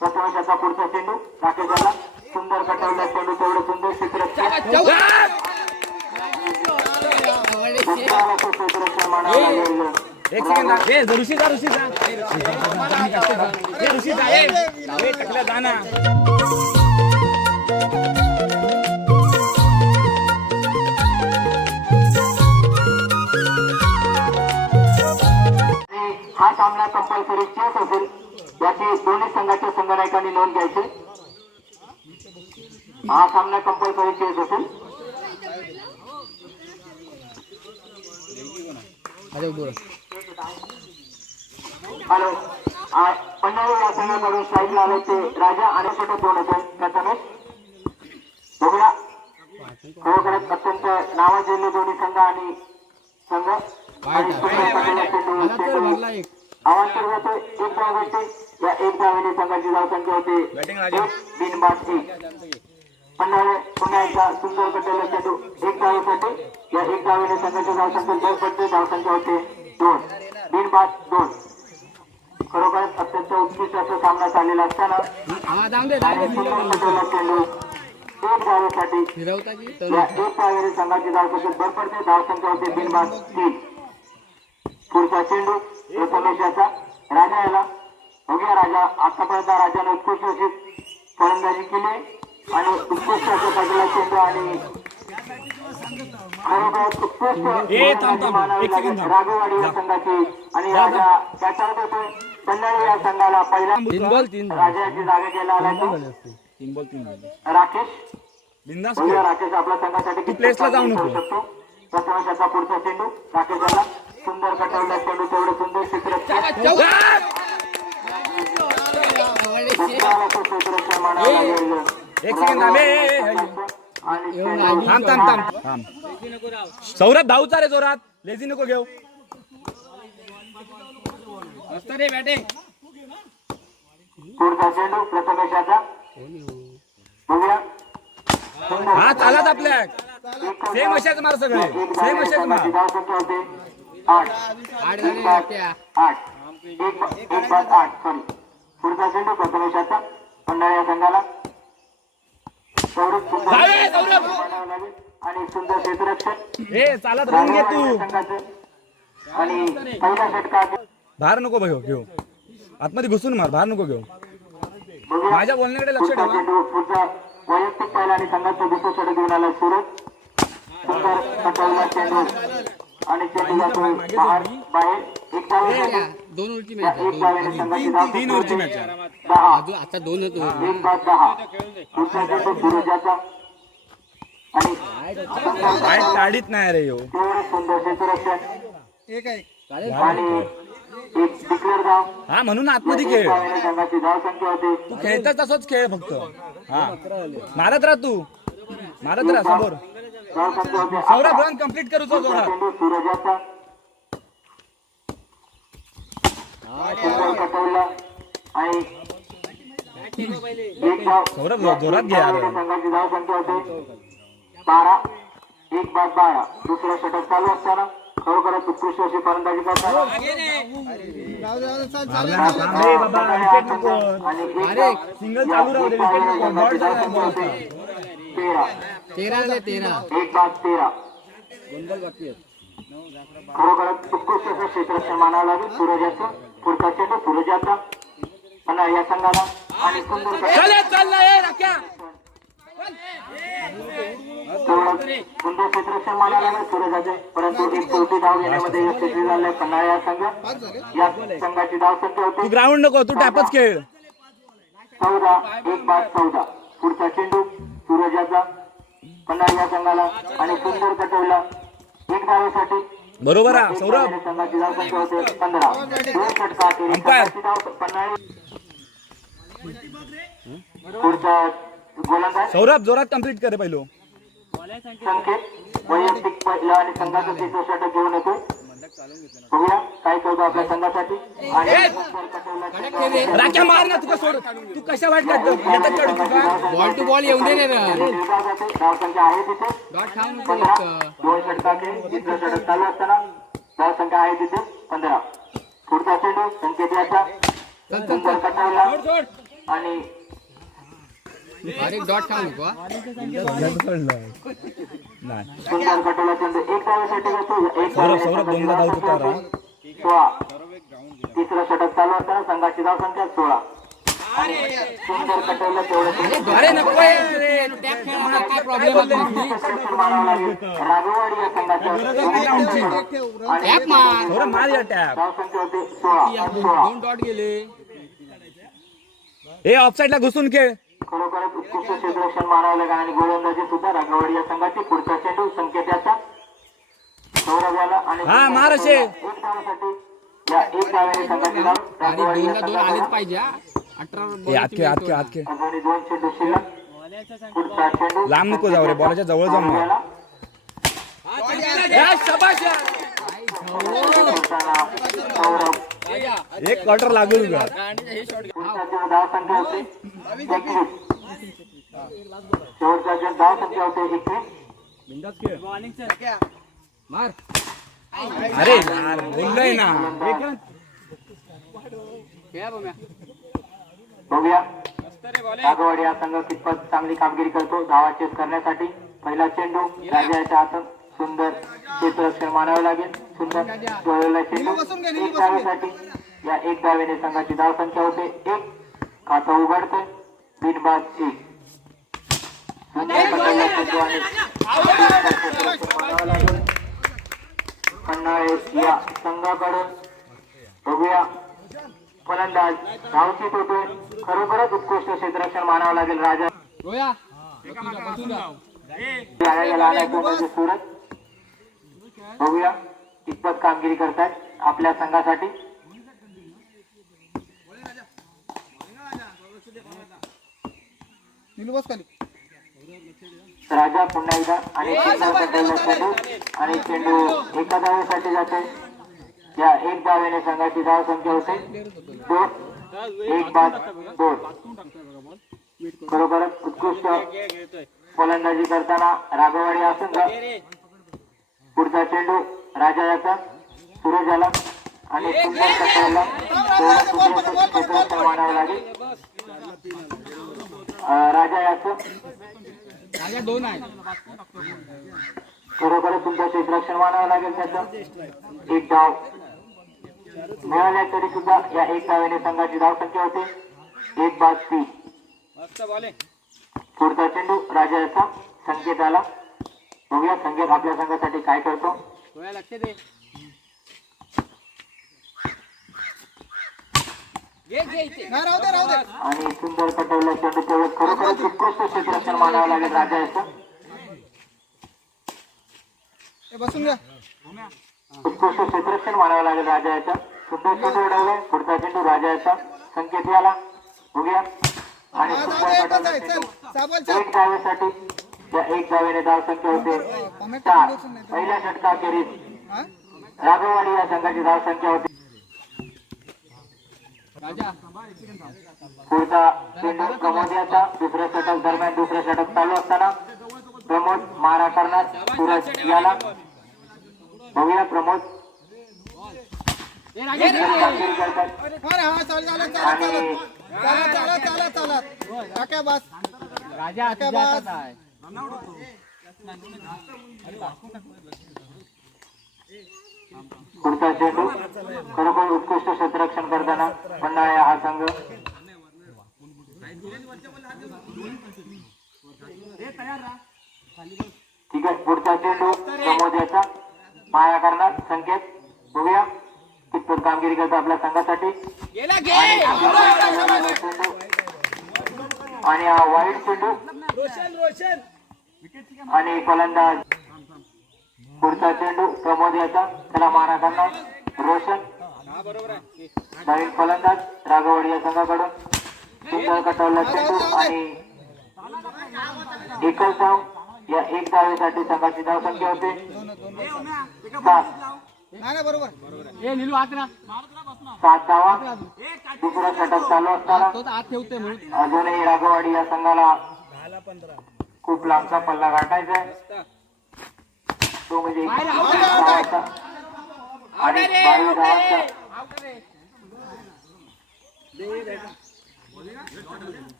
प्रथमेशाचा पुढचा चेंडू राकेशला सुंदर कटवला चेंडू तेवढं सुंदर क्षेत्ररक्षण मानावं लागेल. एक सेकंड ए ऋषी जा टाकल्या जा ना. हा सामना कंपल्सरी चेस असेल याची दोन्ही संघाच्या संघनायकांनी नोंद घ्यायची. हा सामना कंपल्सरी चेस असेल. हॅलो पंजाबी या संघाकडून स्ट्राईकला आले ते राजा आणि छोटे दोन होते प्रथमेश बघूया. खरोखरच अत्यंत नावाजलेले दोन्ही संघ आणि संघ अवांतर होते. एक धाव भेटते या एक धावेने संघाची धावसंख्या होते बिनबाद एक. पंधरा पुन्हा एकदा सुंदर कटलेला चेंडू एक धावेसाठी या एक धावेने संघाची धावसंख्या दोन पडते. धावसंख्या होते दोन बिनबाद दोन. खरोखरच अत्यंत उत्कृष्ट असा सामना चाललेला असताना चेंडू एक धावेसाठी या एक धावेने संघाची धावसंख्या दोन पडते. धावसंख्या होते बिनबाद तीन. पुढचा चेंडू प्रथमेशाचा राजा याला बघूया. राजा आतापर्यंत राजाने उत्कृष्ट अशी फलंदाजी केली आणि उत्कृष्ट असा पडलेला चेंडू आणि खरोखर उत्कृष्ट राघवाडी या संघाची आणि राजा त्याच्यात होते. पंढरी या संघाला पहिला राजाची जागा घ्यायला आला राकेश. राकेश आपल्या संघासाठी प्लेसला जाऊ नको शकतो. प्रथमेशाचा पुढचा चेंडू राकेशला सुंदर कटवला चेंडू तेवढं सुंदर क्षेत्ररक्षण मानावं लागेल. एक सेकंड थांब. सौरभ धावचा रे जोरात लेझी नको घेऊ. पुढचा चेंडू प्रथमेशाचा बघूया. हा चालत आपल्या सेम अशाच मार सगळे सेम अशाच मार. धावसंख्या होते आठ. सॉरी पुढचा चेंडू प्रथमेशाचा पंधरा या संघाला आणि सुंदर क्षेत्ररक्षण ए चालत राहून घे तू. आणि पहिला षटका बाहेर नको घेऊ आतमध्ये घुसून मार. बाहेर नको घेऊ. माझ्या बोलण्याकडे लक्ष ठेवा. पुढचा वैयक्तिक पहिला आणि संघाचा दुसरा षटक घेऊन आला सूरज. सुंदर कटवला चेंडू आणि चेंडू जातो बाहेर. एक धावेसाठी दोन उलटी एक धावेने संघाची धाव तीन उलटी मॅच 10. आता दोन एक बाद 10. दुसरा चेंडू सूरजाचा आणि काय ताडीत नाही रे. तेवढे सुंदर क्षेत्ररक्षण आणि एक डिक्लेअर धाव. हा म्हणून आतमध्ये खेळ. संघाची धावसंख्या होते. तू खेळतच तसंच खेळ फक्त. हा मारत राह तू मारत राह समोर. धावसंख्या होते सौरभ रन कंप्लीट करू तो जोरात. चेंडू सूरजाचा सुंदर कटवला आणि एक धाव. सौरभ जोरात घे यार. संघाची धावसंख्या होते 12. एक बाद 12. दुसरा षटक चालू असताना खरोखरच उत्कृष्ट अशी फलंदाजी करताना सिंगल चालू राहू दे. 13 एक बाद 13. खरोखरच उत्कृष्ट असं क्षेत्ररक्षण मानावं लागेल सूरजाचं. पुढचा चेंडू सूरजाचा पुन्हा या संघाला आणि सुंदर सुंदर क्षेत्ररक्षण मानावं लागेल सूरजाचे. परंतु एक चौथी धाव घेण्यामध्ये यशस्वी झालाय पन्हाळा या संघ. या संघाची धावसंख्या होती तू ग्राउंड नको तू टॅपच खेळ. 14. एक बाद 14. पुढचा चेंडू सूरजाचा पन्हाळा या संघाला आणि सुंदर कटवला एक धावेसाठी बरोबर आहे सौरभ. संघाची धावसंख्या होते 15. दोन षटका पुढचा गोलंदाज सौरभ जोरात कंप्लीट करे पहिलो. संकेत वैयक्तिक पहिला आणि संघाचा तिसरा षटक घेऊन येतो. बघूया काय करतो आपल्या संघासाठी. राख्या मार ना तुका सोड. तू कशा वाईट काढतो येतात चढ तुका. बॉल टू बॉल येऊन दे रे. धावसंख्या आहे तिथे 15. दोन षटकाचे तिसरं षटक चालू असताना धावसंख्या आहे तिथे 15. पुढचा चेंडू संकेत याचा कटवला आणि अरे डॉट सांगू नको हा. नाही सुंदर कटोला चेंडू एक धावेसाठी जातो एक सौरभ दोनदा धाव तुतारा 16 तिसरा षटक चालू असताना संघाची धाव संख्या 16 सुंदर कटोला तेवढं अरे नको रे टॅप खेळायला काय प्रॉब्लेम होत नाही मारावं लागेल राघवाडी या संघाच्या टॅप मार सौरभ मार या टॅप धाव संख्या होते 16 दोन डॉट गेले ए ऑफसाईडला घुसून खेळ खरोखरच उत्कृष्ट क्षेत्ररक्षण मारावं लागेल आणि गोलंदाजी सुद्धा राघवाडी या संघाची पुढचा चेंडू संकेत याचा सौरभ याला आणि हा, मार असे. एक धावेसाठी या एक धावेने संघाची धाव अरे राघवाडी या दोनला दोन आलेच संघाकडून. पाहिजे हा. 18 ए आतके आतके आतके अजूनही दोन चेंडू शिल्लक पुढचा चेंडू लांब नको जाऊ रे बॉलच्या जवळ जाऊन मार याला या, शाबास या. बोलताना सौरभ एक क्वार्टर लागून गा पुढचा चेंडू धाव संख्या होते 21 शेवटचा चेंडू धाव संख्या होते 21 मार अरे यार बोललोय ना खेळा बघूया. बघूया राघवाडी हा संघ कितपत चांगली कामगिरी करतो धावा चेस करण्यासाठी पहिला चेंडू राजाच्या हातात सुंदर क्षेत्ररक्षण मानावे लागेल सुंदर जोडलेला चेंडू एक धावेसाठी या एक धावेने संघाची धाव संख्या होते 1 खातं उघडते बिनबाद 1 सुंदर पटलेला चेंडू आणि क्षेत्ररक्षण मानावं लागेल पन्हाळे या संघाकडून बघूया फलंदाज धावचीत होतोय खरोखरच उत्कृष्ट क्षेत्ररक्षण मानावं लागेल राजा रोया बसून जा. याला आलाय तो म्हणजे सुरत बघूया कितपत कामगिरी करतायत आपल्या संघासाठी राजा पुन्हा एकदा आणि सुंदर पटलेला चेंडू आणि चेंडू एका धावेसाठी जाते या एक धावेने संघाची धाव संख्या होते 2 एक बाद 2 खरोखरच उत्कृष्ट फलंदाजी करताना राघवाडी हा संघ पुढचा चेंडू राजा याचा सूरज याला आणि सुंदर कटोला क्षेत्ररक्षण मानावं लागेल राजा याचं राजा दोन आहे खरोखरच तुमचं क्षेत्ररक्षण मानावं लागेल त्याचं एक धाव मिळाल्या तरी सुद्धा या एक धावेने संघाची धाव संख्या होते 1 बाद 3 पुढचा चेंडू राजा याचा संकेत आला बघूया संकेत आपल्या संघासाठी काय करतो रोया लक्ष दे आणि सुंदर पटवला चेंडू तेवढं खरोखरच उत्कृष्ट क्षेत्ररक्षण मानावं लागेल राजा याचं उत्कृष्ट क्षेत्ररक्षण मानावं लागेल राजा याचा सुंदर चेंडू उडवलाय पुढचा चेंडू राजा याचा संकेत याला बघूया आणि सुंदर पटवला चेंडू एक धावेसाठी या एक धावेने धाव संख्या होते 4 पहिल्या षटकाखेरीज राघवाडी या संघाची धाव संख्या होती राजा पुढचा चेंडू प्रमोद याचा दुसऱ्या षटक दरम्यान दुसरं षटक चालू असताना प्रमोद मारा करणार सूरज याला बघूया प्रमोद ए राजा कामगिरी करतात आणि राजा तुझ्या हातात आहे पुढचा चेंडू खरोखर उत्कृष्ट क्षेत्ररक्षण करताना पन्हाळे हा संघ ठीक आहे पुढचा चेंडू प्रमोद याचा माया करणार संकेत बघूया कितपत कामगिरी करतो आपल्या संघासाठी आणि हा वाईट चेंडू आणि फलंदाज पुढचा चेंडू प्रमोद याचा त्याला मारा करणार रोशन नवीन फलंदाज राघवाडी या संघाकडून सुंदर कटवला चेंडू आणि एकच धाव या एक धावेसाठी संघाची धाव संख्या होते 7 ए नीलू आत ना 7 धावा दुसरा षटक चालू असताना तो आत ठेवते म्हणून अजूनही राघवाडी या संघाला खूप लांबचा पल्ला गाठायचा आहे तो म्हणजे 21 धावांचा आणि 22 धावांचा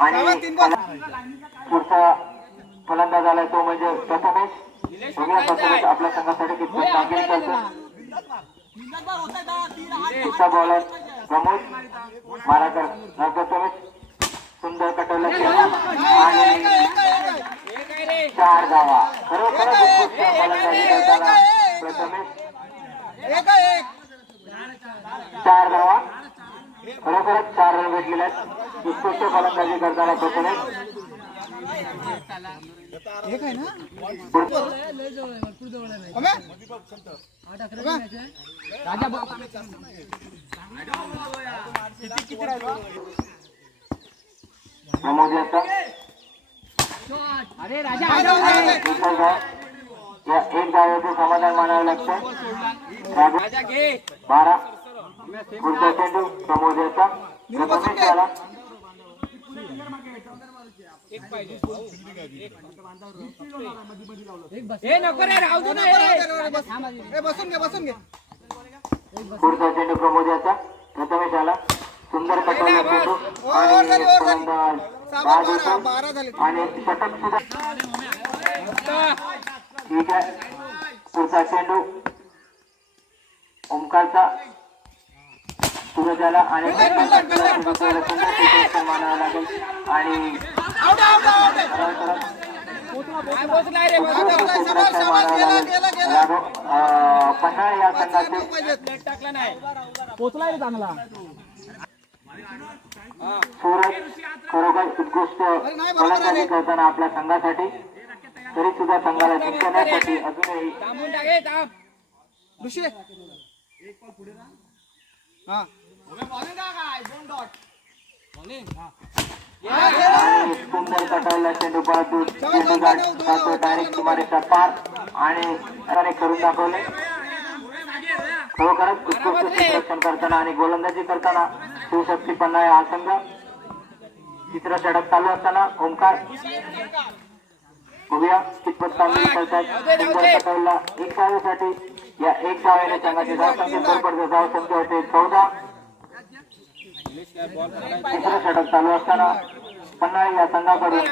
आणि पुढचा फलंदाज आलाय तो म्हणजे प्रथमेश. बघूया प्रथमेश आपल्या संघासाठी कितपत कामगिरी करतो. पुढचा बॉलर प्रमोद माराकर. प्रथमेश सुंदर कटवला आणि 4 धावा. खरोखरच उत्कृष्ट फलंदाजी करताना प्रथमेश 4 धावा. खरोखरच 4 रन भेटलेले आहेत. उत्कृष्ट फलंदाजी करताना प्रथमेश. प्रमोद याचा अरे राजा या एक धावेचं समाधान मानावं लागतं. राजा घे 12 पुढचा चेंडू प्रमोद याचा. प्रथमेश आला. हे नको रे राहू दे ना पुढचा चेंडू प्रमोद याचा. प्रथमेश आला. सुंदर कटवला चेंडू आणि आणि षटक सुद्धा. ठीक आहे. पुढचा चेंडू ओमकारचा सूरज आला आणि मानावं लागेल आणि पन्हाळ या संघाचे टाकला नाही पोचलाय चांगला. सूरज खरोखर उत्कृष्ट फलंदाजी करताना आपल्या संघासाठी. तरी सुद्धा संघाला जिंकण्यासाठी अजूनही थांबून टाके थांब आणि सुंदर कटवला चेंडू पाहतो. चेंडू जातो डायरेक्ट सुमारेच्या पार आणि करून दाखवले. खरोखरच उत्कृष्ट क्षेत्ररक्षण करताना आणि गोलंदाजी करताना शिवशक्ती पन्हाळे हा संघ. चित्र षटक चालू असताना ओमकार. बघूया कितपत कामगिरी करतात. सुंदर कटवला 1 धावेसाठी. या 1 धावेने संघाची धावसंख्या भरपडते. धावसंख्या होते 14. चित्र षटक चालू असताना पन्हाळे या संघाकडून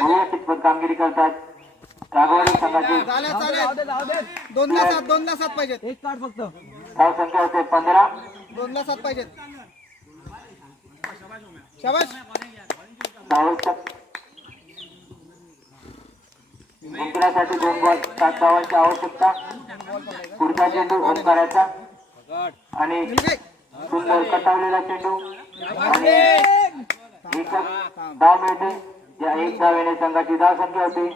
बघूया कितपत कामगिरी करतात. राघवाडी संघाची दोनदा सात पाहिजेत. एक कार्ड फक्त. धावसंख्या होते 15. 2ला 7 पाहिजेत. शाबाश. जिंकण्यासाठी 2 बॉल 7 धावांची आवश्यकता. पुढचा चेंडू ओमकाराचा आणि सुंदर कटावलेला चेंडू आणि एकच धाव मिळते. या 1 धावेने संघाची धावसंख्या होती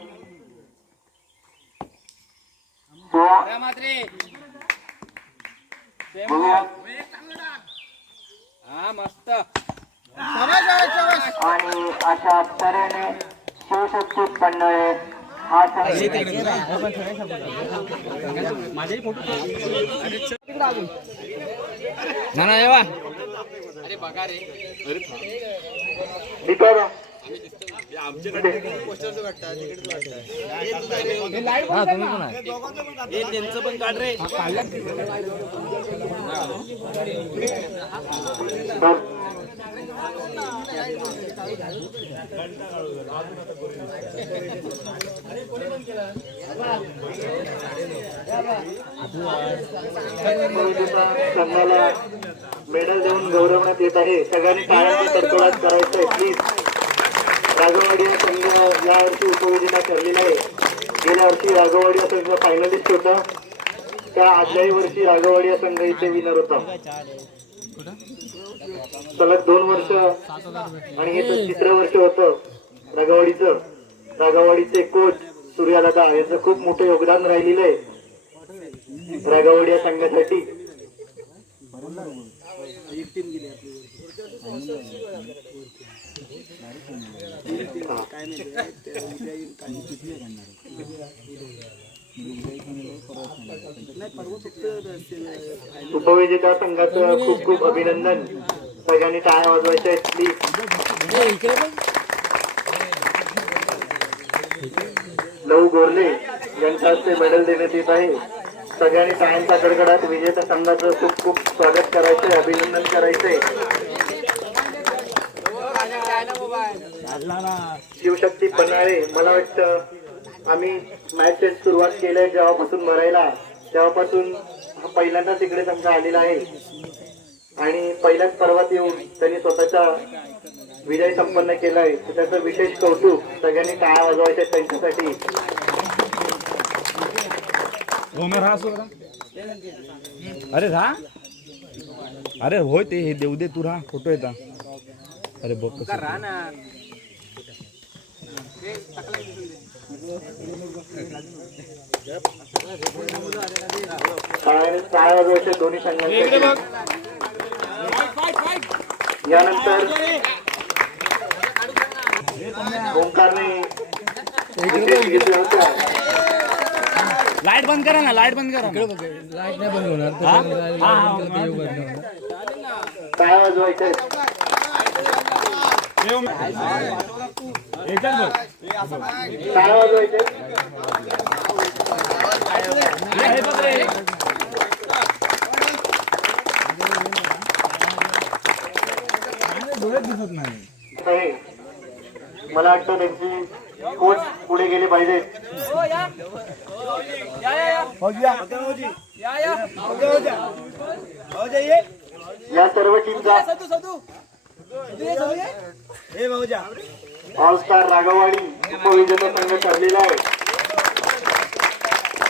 16. बघूया हा मस्त आणि अशा तऱ्हेने शिवशक्ती पन्हाळे हा संघ ना येवा. अरे बघा रे हा तुम्ही पण आहे. त्यांचं पण काढ रे. संघाला मेडल देऊन गौरवण्यात येत आहे. सगळ्यांनी टाळ्यांचा कडकडाट करायचा आहे प्लीज. राघवाडी हा संघ यावर्षी उपयोजना ठरलेला आहे. गेल्या वर्षी राघवाडी हा संघ फायनलिस्ट होता. त्या आदल्याही वर्षी राघवाडी हा संघ इथे विनर होता. सलग 2 वर्ष आणि हे तर 3रं वर्ष होतं राघवाडीचं. राघवाडीचे कोच सूर्यादादा यांचं खूप मोठं योगदान राहिलेलं आहे राघवाडी या संघासाठी. उपविजेता संघाचं खूप खूप अभिनंदन. सगळ्यांनी टाळ्या वाजवायच्या आहेत प्लीज. लव गोरले यांच्या हस्ते मेडल देण्यात येत आहे. सगळ्यांनी टाळ्यांचा गडगडाट विजेत्या संघाचं खूप खूप स्वागत करायचंय, अभिनंदन करायचंय. शिवशक्ती पन्हाळे, मला वाटतं आम्ही मॅचची सुरुवात केली जेव्हापासून भरायला तेव्हापासून हा पहिल्यांदाच इकडे संघ आलेला आहे आणि पहिल्याच पर्वात येऊन त्यांनी स्वतःचा विजय संपन्न केलाय. त्याचं विशेष कौतुक. सगळ्यांनी टाळ्या वाजवायच्या त्यांच्यासाठी. अरे राहा, अरे होय ते हे देऊ दे, तू राहा, फोटो येता. अरे बघ टाळ्या वाजवायच्या दोन्ही संघांसाठी. यानंतर ओंकारने विकेट घेतला होता. लाईट बंद करा ना, लाईट बंद करा. टाळ्या वाजवायच्या. टाळ्या वाजवायच्या. दिसत नाही. मला वाटतं त्यांची कोच पुढे गेले पाहिजेत. या सर्व टीमचा ऑल स्टार राघवाडी उपविजेता संघ ठरलेला आहे.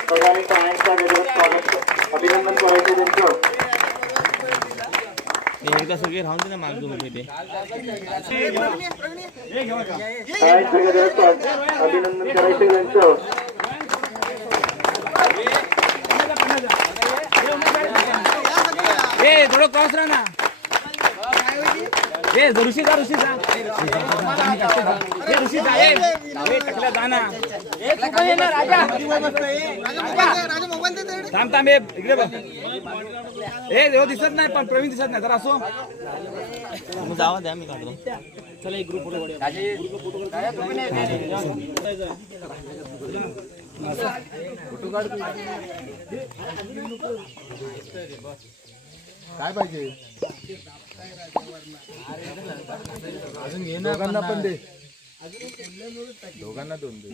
सगळ्यांनी टाळ्यांचा गजरात स्वागत, अभिनंदन करायचे त्यांचं. एकदा सगळे राहून दे ना मागून ते टाळ्यांचा गजरात स्वागत, अभिनंदन करायचे त्यांचं. ए थोडं क्रॉस राहा ना. ए ऋषी जा, ऋषी जा, ए ऋषी जा, ए टकल्या जा ना. थांब थांब, ए इकडे बघ. ए देव दिसत नाही, पण प्रवीण दिसत नाही. जरा असो जावा द्या, मी काढतो. चला एक ग्रुप फोटो काय पाहिजे अजून घे ना. दोघांना पण दे, दोघांना दोन दे.